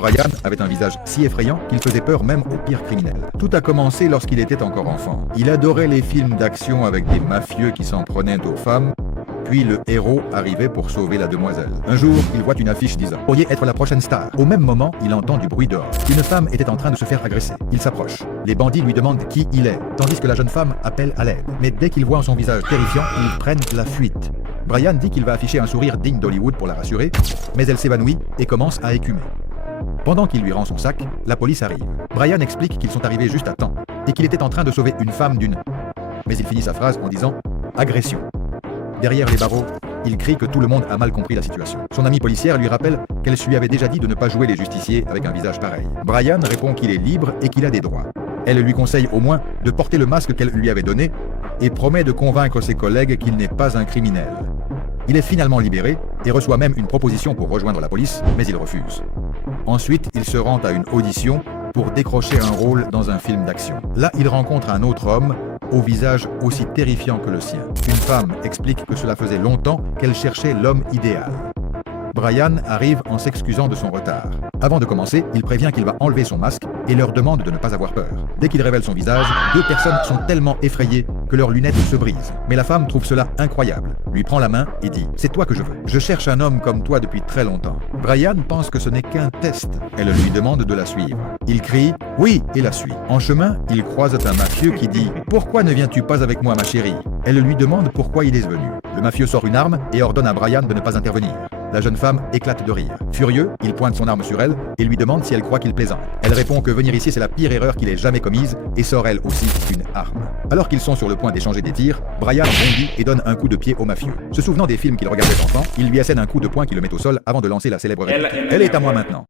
Brian avait un visage si effrayant qu'il faisait peur même aux pires criminels. Tout a commencé lorsqu'il était encore enfant. Il adorait les films d'action avec des mafieux qui s'en prenaient aux femmes. Puis le héros arrivait pour sauver la demoiselle. Un jour, il voit une affiche disant « Pourriez être la prochaine star ». Au même moment, il entend du bruit dehors. Une femme était en train de se faire agresser. Il s'approche. Les bandits lui demandent qui il est, tandis que la jeune femme appelle à l'aide. Mais dès qu'ils voient son visage terrifiant, ils prennent la fuite. Brian dit qu'il va afficher un sourire digne d'Hollywood pour la rassurer, mais elle s'évanouit et commence à écumer. Pendant qu'il lui rend son sac, la police arrive. Brian explique qu'ils sont arrivés juste à temps et qu'il était en train de sauver une femme d'une... Mais il finit sa phrase en disant « agression ». Derrière les barreaux, il crie que tout le monde a mal compris la situation. Son amie policière lui rappelle qu'elle lui avait déjà dit de ne pas jouer les justiciers avec un visage pareil. Brian répond qu'il est libre et qu'il a des droits. Elle lui conseille au moins de porter le masque qu'elle lui avait donné et promet de convaincre ses collègues qu'il n'est pas un criminel. Il est finalement libéré et reçoit même une proposition pour rejoindre la police, mais il refuse. Ensuite, il se rend à une audition pour décrocher un rôle dans un film d'action. Là, il rencontre un autre homme au visage aussi terrifiant que le sien. Une femme explique que cela faisait longtemps qu'elle cherchait l'homme idéal. Brian arrive en s'excusant de son retard. Avant de commencer, il prévient qu'il va enlever son masque et leur demande de ne pas avoir peur. Dès qu'il révèle son visage, deux personnes sont tellement effrayées que leurs lunettes se brisent. Mais la femme trouve cela incroyable, lui prend la main et dit « C'est toi que je veux. Je cherche un homme comme toi depuis très longtemps. » Brian pense que ce n'est qu'un test. Elle lui demande de la suivre. Il crie « Oui » et la suit. En chemin, il croise un mafieux qui dit « Pourquoi ne viens-tu pas avec moi, ma chérie ?» Elle lui demande pourquoi il est venu. Le mafieux sort une arme et ordonne à Brian de ne pas intervenir. La jeune femme éclate de rire. Furieux, il pointe son arme sur elle et lui demande si elle croit qu'il plaisante. Elle répond que venir ici c'est la pire erreur qu'il ait jamais commise et sort elle aussi une arme. Alors qu'ils sont sur le point d'échanger des tirs, Brian bondit et donne un coup de pied au mafieux. Se souvenant des films qu'il regardait enfant, il lui assène un coup de poing qui le met au sol avant de lancer la célèbre réplique. Elle est à moi maintenant.